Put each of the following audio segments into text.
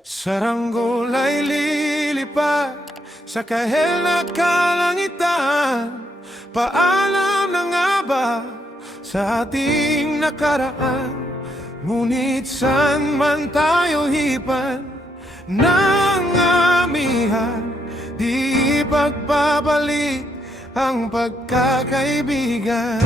Saranggol ay lilipad sa kahel na kalangitan. Paalam na nga ba sa ating nakaraan? Ngunit saan man tayo hipan ng amihan, di pagbabalik ang pagkakaibigan.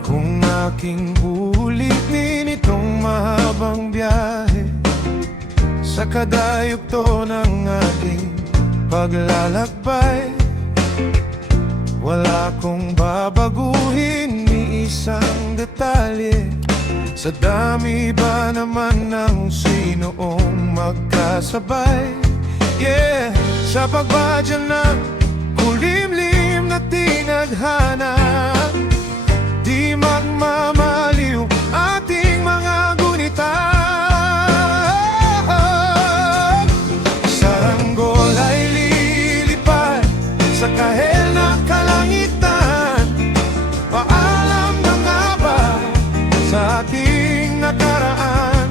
Kung aking ulitin itong mahabang biyahe sa kadayugto ng ating paglalakbay, wala kong babaguhin ni isang detalye. Sa dami ba naman ng sinoong magkasabay? Yeah, sa pagbadya ng kulimlim na tinadhana, di magmamaliw ating mga gunita. Saranggol ay lilipad sa kahel na kalangitan. Paalam na nga ba sa ating nakaraan?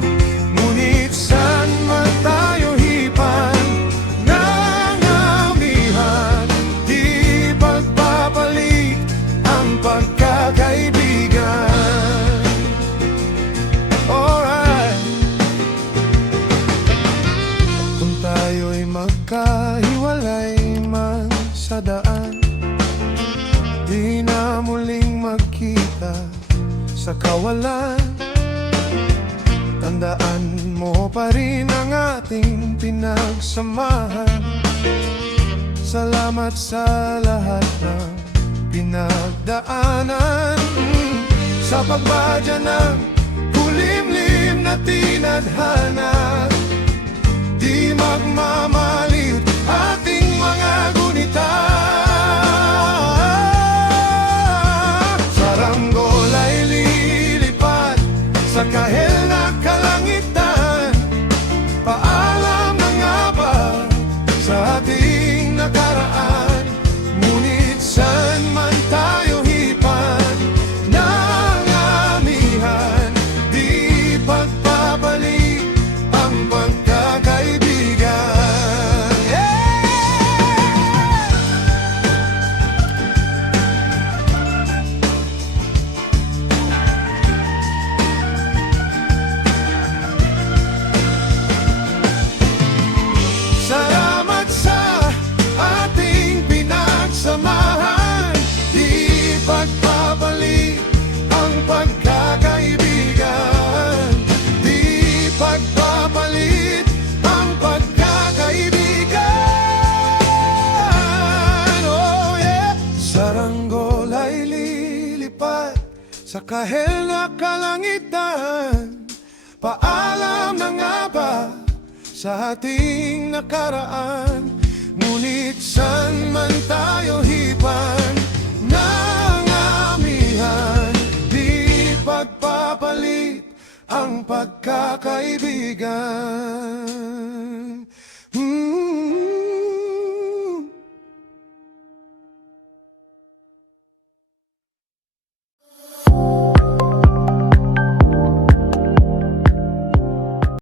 Ngunit saan man tayo hipan ng amihan, di pagbabalik ang pagkakaibigan. Alright, kung tayo'y magkahiwalay man sa daan, di na muling magkita sa kawalan, tandaan mo pa rin ang ating pinagsamahan. Salamat sa lahat ng pinagdaanan, sa pagbadya ng kulimlim na tinadhana, di magmamaliw ating mga gunita. Saranggol ay lilipad sa kahel na kalangitan. Paalam na nga ba sa ating nakaraan? Ngunit saan man tayo hipan ng amihan, di pagbabalik ang pagkakaibigan. Salamat sa ating pinagsamahan, di pagbabalik ang pagkakaibigan, di pagpapalit ang pagkakaibigan. Oh yeah, saranggol ay lilipad sa kahel na kalangitan. Paalam na nga ba sa ating nakaraan? Ngunit saan man tayo hipan ng amihan, di pagpapalit ang pagkakaibigan.